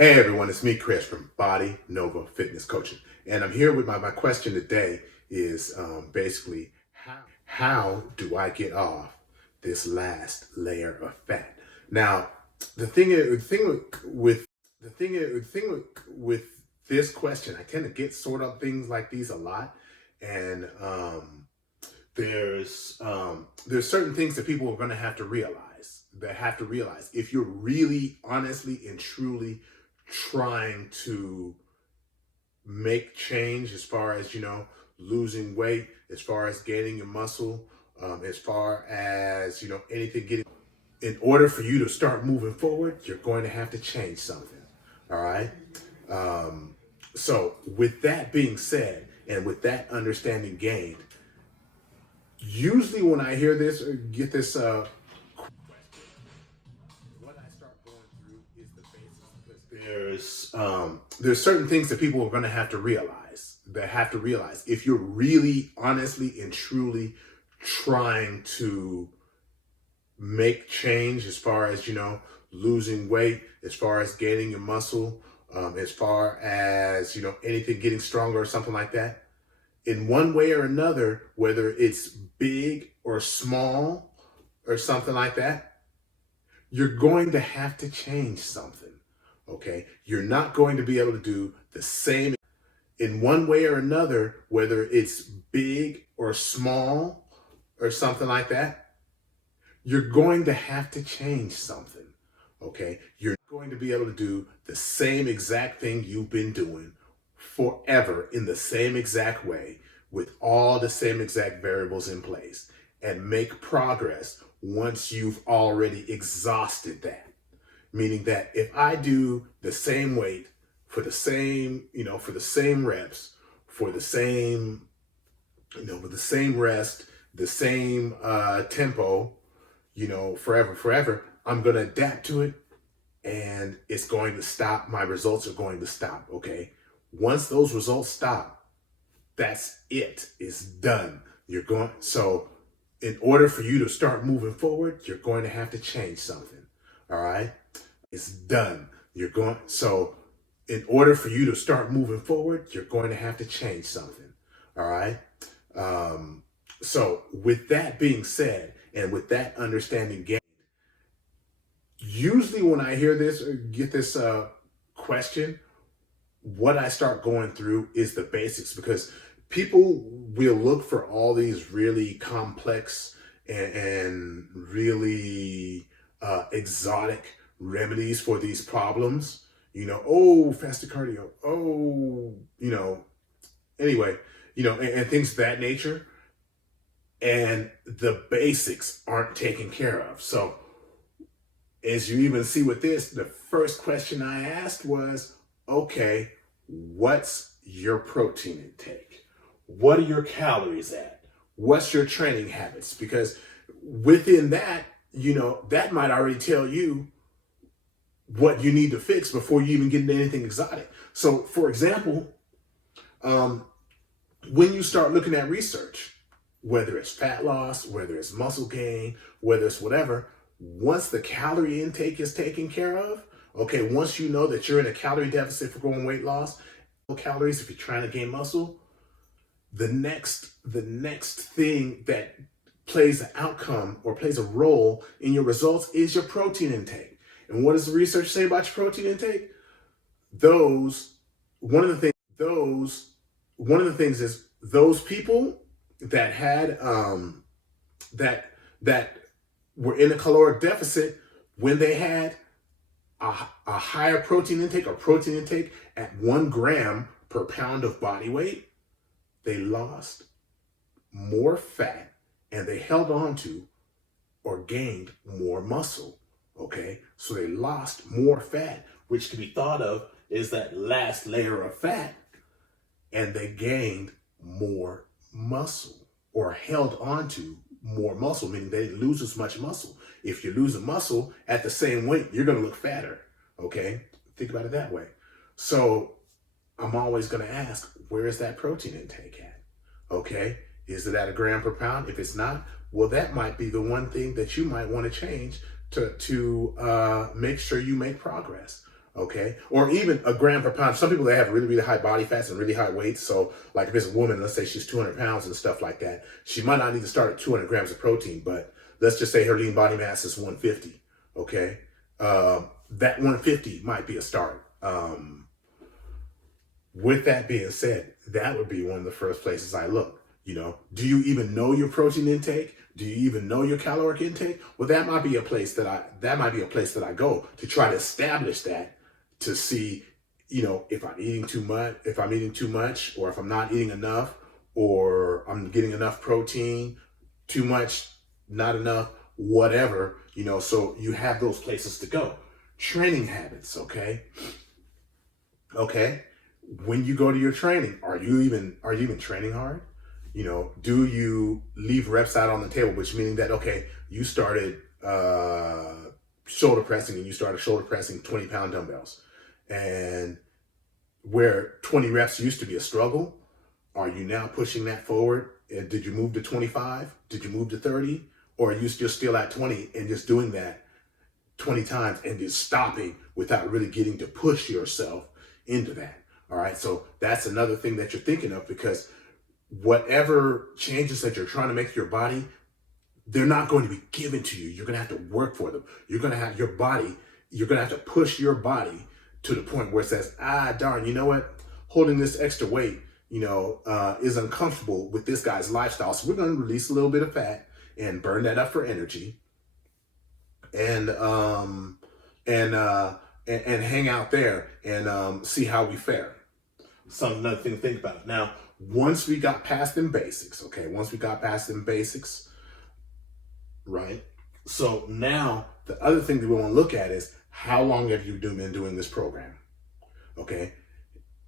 Hey everyone, it's me, Chris from Body Nova Fitness Coaching. And I'm here with my question today is basically how do I get off this last layer of fat? Now, the thing with this question, I tend to get sort of things like these a lot. And there's certain things that people are going to have to realize. If you're really honestly and truly trying to make change, as far as losing weight, as far as gaining your muscle, as far as anything getting, in order for you to start moving forward, you're going to have to change something. All right. So with that being said, and with that understanding gained, usually when I hear this or get this what I start going through is the basics, because there's certain things that people are going to have to realize. If you're really honestly and truly trying to make change, as far as losing weight, as far as gaining your muscle, as far as anything getting stronger or something like that, in one way or another, whether it's big or small or something like that, you're going to have to change something. Okay, you're not going to be able to do the same in one way or another, whether it's big or small or something like that. You're going to have to change something. Okay, you're going to be able to do the same exact thing you've been doing forever in the same exact way, with all the same exact variables in place, and make progress once you've already exhausted that. Meaning that if I do the same weight for the same, for the same reps, for the same, with the same rest, the same tempo, forever, I'm going to adapt to it, and it's going to stop. My results are going to stop. Okay. Once those results stop, that's it. It's done. So in order for you to start moving forward, you're going to have to change something. All right. It's done. So in order for you to start moving forward, you're going to have to change something. All right. So with that being said, and with that understanding gained, usually when I hear this or get this question, what I start going through is the basics, because people will look for all these really complex and really exotic remedies for these problems. Faster cardio. Anyway, and things of that nature. And the basics aren't taken care of. So as you even see with this, the first question I asked was, okay, what's your protein intake? What are your calories at? What's your training habits? Because within that, that might already tell you what you need to fix before you even get into anything exotic. So for example, when you start looking at research, whether it's fat loss, whether it's muscle gain, whether it's whatever, once the calorie intake is taken care of, okay, once you know that you're in a calorie deficit for going weight loss, calories if you're trying to gain muscle, the next thing that plays an outcome or plays a role in your results is your protein intake. And what does the research say about your protein intake? One of the things is those people that had that were in a caloric deficit, when they had a higher protein intake or protein intake at 1 gram per pound of body weight, they lost more fat and they held on to or gained more muscle. Okay, so they lost more fat, which can be thought of as that last layer of fat, and they gained more muscle, or held on to more muscle, meaning they didn't lose as much muscle. If you're losing muscle at the same weight, you're going to look fatter. Okay, think about it that way. So I'm always going to ask, where is that protein intake at? Okay, is it at 1 gram per pound? If it's not, well, that might be the one thing that you might want to change to make sure you make progress. Okay, or even a gram per pound. Some people, they have really, really high body fats and really high weights. So, like if it's a woman, let's say she's 200 pounds and stuff like that, she might not need to start at 200 grams of protein. But let's just say her lean body mass is 150. Okay, that 150 might be a start. With that being said, that would be one of the first places I look. Do you even know your protein intake? Do you even know your caloric intake? Well, that might be a place that I go to try to establish that, to see, if I'm eating too much, or if I'm not eating enough, or I'm getting enough protein, too much, not enough, whatever, so you have those places to go. Training habits, okay? Okay. When you go to your training, are you even training hard? Do you leave reps out on the table, which meaning that, okay, you started shoulder pressing, and you started shoulder pressing 20-pound dumbbells, and where 20 reps used to be a struggle, are you now pushing that forward? And did you move to 25? Did you move to 30? Or are you just still at 20 and just doing that 20 times and just stopping without really getting to push yourself into that? All right, so that's another thing that you're thinking of, because whatever changes that you're trying to make to your body, they're not going to be given to you. You're going to have to work for them. You're going to have to push your body to the point where it says, darn, you know what? Holding this extra weight, is uncomfortable with this guy's lifestyle. So we're going to release a little bit of fat and burn that up for energy, and hang out there and see how we fare. Another thing to think about. Now, once we got past them basics, right? So now the other thing that we want to look at is, how long have you been doing this program? Okay.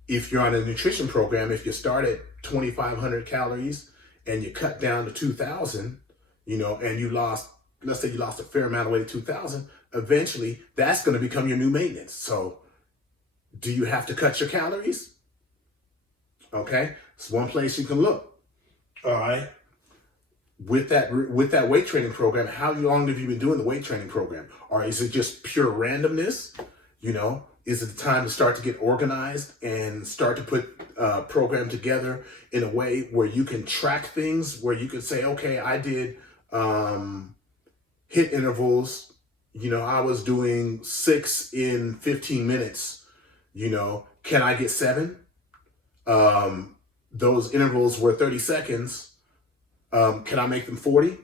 If you're on a nutrition program, if you start at 2,500 calories and you cut down to 2,000, and let's say you lost a fair amount of weight at 2,000, eventually that's going to become your new maintenance. So do you have to cut your calories? Okay, it's one place you can look. All right. With that weight training program, how long have you been doing the weight training program? Or is it just pure randomness? Is it the time to start to get organized and start to put a program together in a way where you can track things, where you can say, okay, I did HIIT intervals. I was doing 6 in 15 minutes. Can I get 7? Those intervals were 30 seconds. Can I make them 40?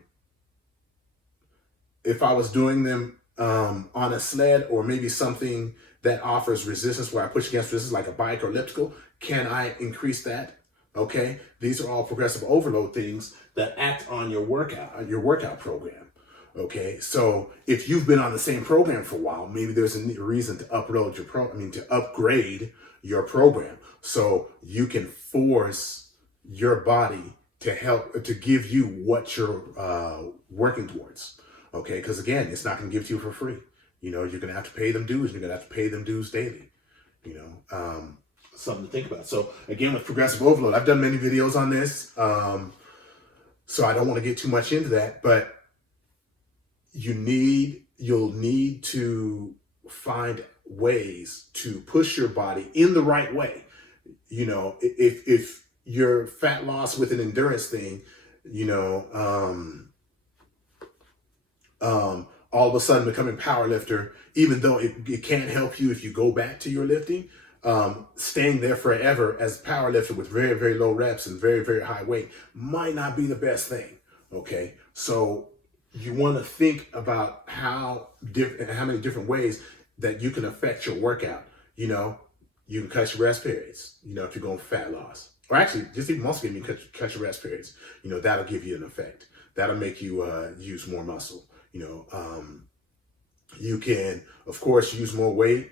If I was doing them on a sled, or maybe something that offers resistance, where I push against resistance like a bike or elliptical, can I increase that? Okay, these are all progressive overload things that act on your workout program. Okay, so if you've been on the same program for a while, maybe there's a reason to upgrade your program, so you can force your body to give you what you're working towards. Okay, because again, it's not going to give it to you for free. You're going to have to pay them dues. You're going to have to pay them dues daily. Something to think about. So again, with progressive overload, I've done many videos on this, so I don't want to get too much into that, but you'll need to find ways to push your body in the right way. If your fat loss with an endurance thing, all of a sudden becoming power lifter, even though it can't help you if you go back to your lifting, staying there forever as a power lifter with very, very low reps and very, very high weight might not be the best thing. Okay, so you want to think about how many different ways that you can affect your workout. You can cut your rest periods, if you're going for fat loss. Or actually, just even muscle gaining, cut your rest periods. That'll give you an effect. That'll make you use more muscle. You can, of course, use more weight.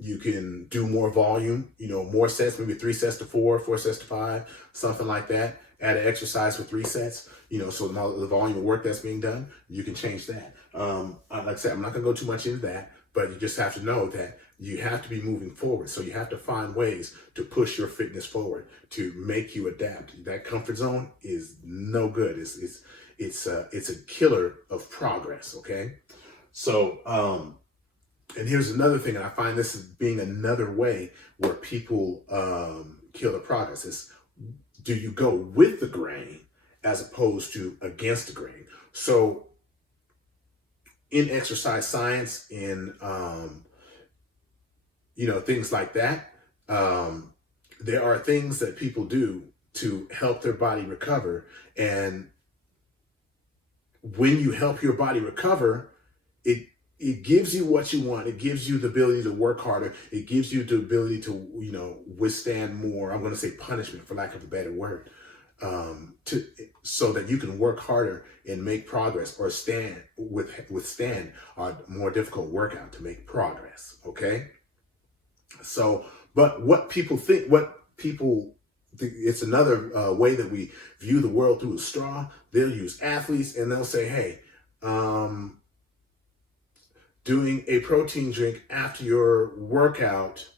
You can do more volume, more sets, maybe 3 sets to 4, 4 sets to 5, something like that. Add an exercise with 3 sets, so the volume of work that's being done, you can change that. Like I said, I'm not going to go too much into that, but you just have to know that you have to be moving forward. So you have to find ways to push your fitness forward, to make you adapt. That comfort zone is no good. It's a killer of progress. Okay. So, And here's another thing, and I find this as being another way where people kill the progress is, do you go with the grain as opposed to against the grain? So in exercise science, in things like that, there are things that people do to help their body recover. And when you help your body recover, it gives you what you want. It gives you the ability to work harder. It gives you the ability to, withstand more, I'm going to say punishment for lack of a better word, so that you can work harder and make progress, or withstand a more difficult workout to make progress. Okay. So, but what people think, it's another way that we view the world through a straw. They'll use athletes and they'll say, hey, doing a protein drink after your workout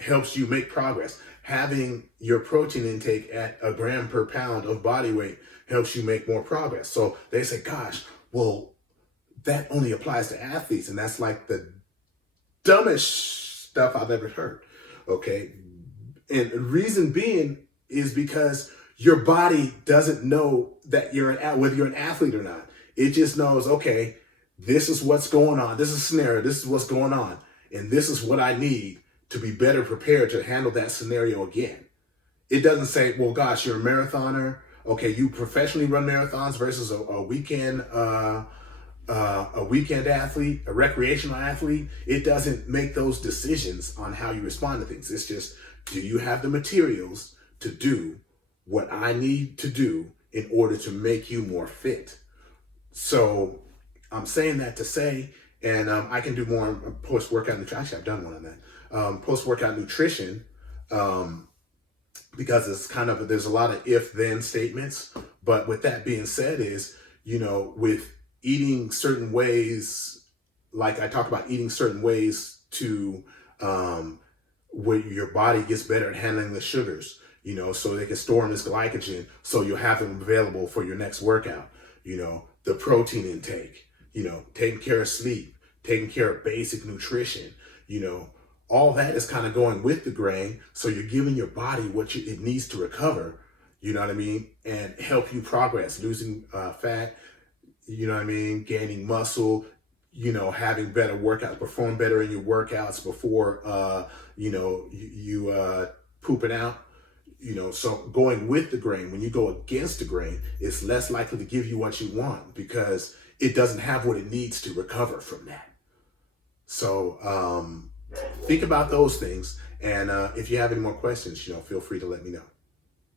helps you make progress. Having your protein intake at 1 gram per pound of body weight helps you make more progress. So they say, gosh, well, that only applies to athletes. And that's like the dumbest stuff I've ever heard. Okay. And the reason being is because your body doesn't know that whether you're an athlete or not. It just knows, okay, this is what's going on. This is a scenario. This is what's going on. And this is what I need to be better prepared to handle that scenario again. It doesn't say, well, gosh, you're a marathoner. Okay, you professionally run marathons versus a weekend athlete, a recreational athlete. It doesn't make those decisions on how you respond to things. It's just, do you have the materials to do what I need to do in order to make you more fit? So I'm saying that to say, and I can do more post-workout nutrition. Actually, I've done one on that. Post-workout nutrition, because it's there's a lot of if-then statements. But with that being said is, with eating certain ways, like I talk about eating certain ways to where your body gets better at handling the sugars, so they can store them as glycogen, so you'll have them available for your next workout. The protein intake, taking care of sleep, taking care of basic nutrition, all that is kind of going with the grain. So you're giving your body what it needs to recover, you know what I mean? And help you progress, losing fat, gaining muscle, having better workouts, perform better in your workouts before, you pooping out. So going with the grain, when you go against the grain, it's less likely to give you what you want because it doesn't have what it needs to recover from that. So think about those things. And if you have any more questions, feel free to let me know.